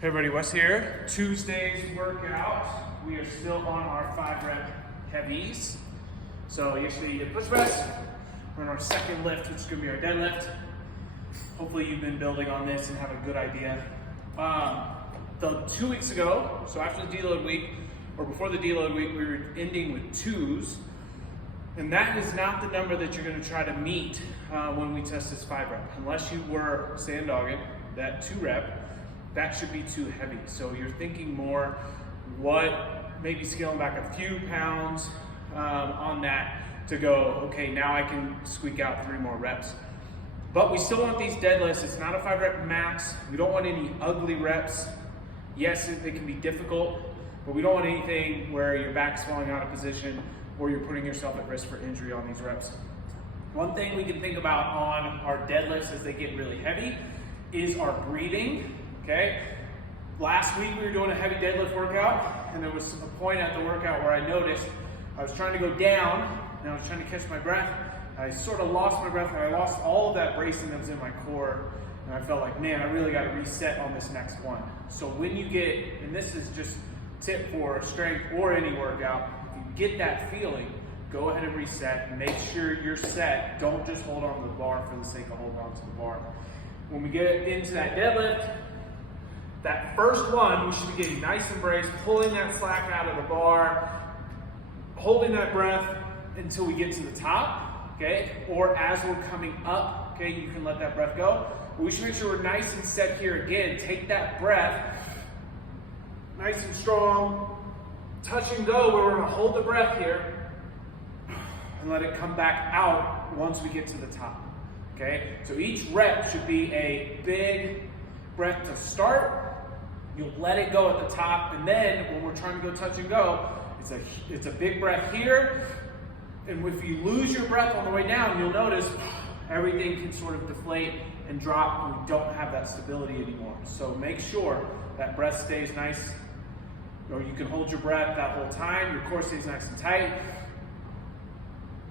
Hey everybody, Wes here. Tuesday's workout. We are still on our 5 rep heavies. So yesterday you did push press. We're on our second lift, which is gonna be our deadlift. Hopefully you've been building on this and have a good idea. 2 weeks ago, so after the deload week, or before the deload week, we were ending with 2s. And that is not the number that you're gonna try to meet when we test this 5 rep. Unless you were sanddogging that 2 rep, that should be too heavy. So you're thinking more, maybe scaling back a few pounds on that to go, okay, now I can squeak out 3 more reps. But we still want these deadlifts. It's not a 5 rep max. We don't want any ugly reps. Yes, they can be difficult, but we don't want anything where your back's falling out of position or you're putting yourself at risk for injury on these reps. One thing we can think about on our deadlifts as they get really heavy is our breathing. Okay, last week we were doing a heavy deadlift workout, and there was a point at the workout where I noticed I was trying to go down, and I was trying to catch my breath. I sort of lost my breath, and I lost all of that bracing that was in my core, and I felt like, man, I really got to reset on this next one. So when you get, and this is just a tip for strength or any workout, if you get that feeling, go ahead and reset, and make sure you're set. Don't just hold on to the bar for the sake of holding on to the bar. When we get into that deadlift, that first one, we should be getting nice and braced, pulling that slack out of the bar, holding that breath until we get to the top, okay? Or as we're coming up, okay, you can let that breath go. But we should make sure we're nice and set here again. Take that breath, nice and strong, touch and go, where we're gonna hold the breath here and let it come back out once we get to the top, okay? So each rep should be a big breath to start. You'll let it go at the top, and then when we're trying to go touch and go, it's a big breath here. And if you lose your breath on the way down, you'll notice everything can sort of deflate and drop, and we don't have that stability anymore. So make sure that breath stays nice, or you can hold your breath that whole time. Your core stays nice and tight.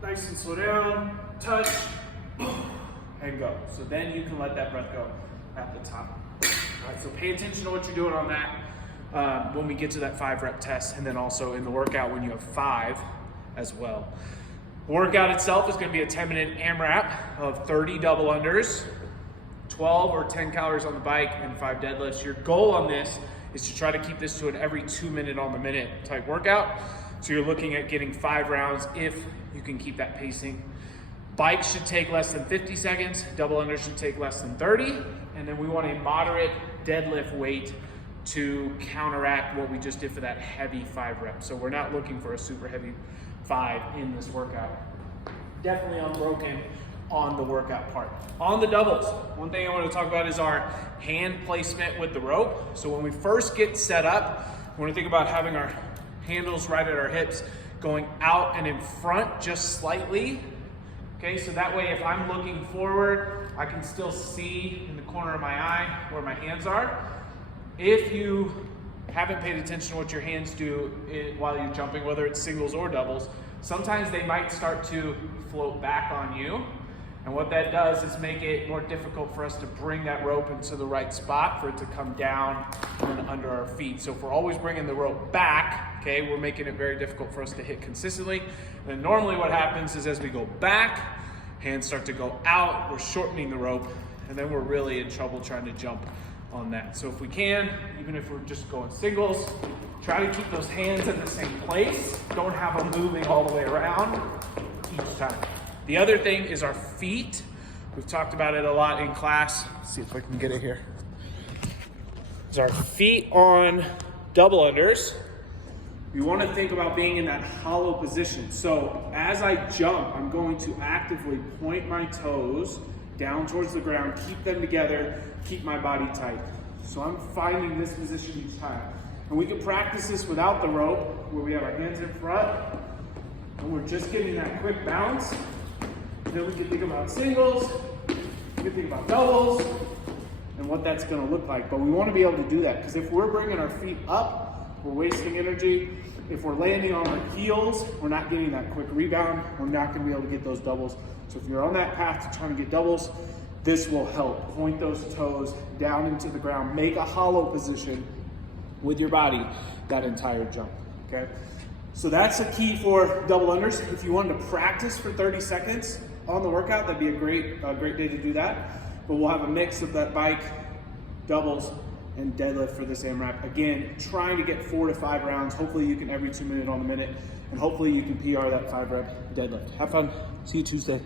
Nice and slow down, touch, and go. So then you can let that breath go at the top. All right, so pay attention to what you're doing on that when we get to that 5 rep test, and then also in the workout when you have 5 as well. The workout itself is going to be a 10-minute AMRAP of 30 double unders, 12 or 10 calories on the bike, and 5 deadlifts. Your goal on this is to try to keep this to an every 2 minute on the minute type workout. So you're looking at getting 5 rounds if you can keep that pacing. Bike should take less than 50 seconds, double unders should take less than 30, and then we want a moderate deadlift weight to counteract what we just did for that heavy 5 reps. So we're not looking for a super heavy 5 in this workout. Definitely unbroken on the workout part. On the doubles, one thing I want to talk about is our hand placement with the rope. So when we first get set up, we want to think about having our handles right at our hips, going out and in front just slightly. Okay, so that way if I'm looking forward, I can still see in the corner of my eye where my hands are. If you haven't paid attention to what your hands do while you're jumping, whether it's singles or doubles, sometimes they might start to float back on you. And what that does is make it more difficult for us to bring that rope into the right spot for it to come down and then under our feet. So if we're always bringing the rope back, okay, we're making it very difficult for us to hit consistently. And then normally what happens is as we go back, hands start to go out, we're shortening the rope, and then we're really in trouble trying to jump on that. So if we can, even if we're just going singles, try to keep those hands in the same place. Don't have them moving all the way around each time. The other thing is our feet. We've talked about it a lot in class. Let's see if I can get it here. Is our feet on double unders. We want to think about being in that hollow position. So as I jump, I'm going to actively point my toes down towards the ground, keep them together, keep my body tight. So I'm finding this position each time. And we can practice this without the rope, where we have our hands in front, and we're just getting that quick bounce. Then we can think about singles, we can think about doubles, and what that's going to look like. But we want to be able to do that, because if we're bringing our feet up, we're wasting energy. If we're landing on our heels, we're not getting that quick rebound. We're not going to be able to get those doubles. So if you're on that path to trying to get doubles, This will help point those toes down into the ground, make a hollow position with your body that entire jump, okay? So that's a key for double unders. If you wanted to practice for 30 seconds on the workout, that'd be a great day to do that. But we'll have a mix of that bike, doubles, and deadlift for this AMRAP. Again, trying to get 4 to 5 rounds. Hopefully you can every 2 minutes on the minute, and hopefully you can PR that 5 rep deadlift. Have fun. See you Tuesday.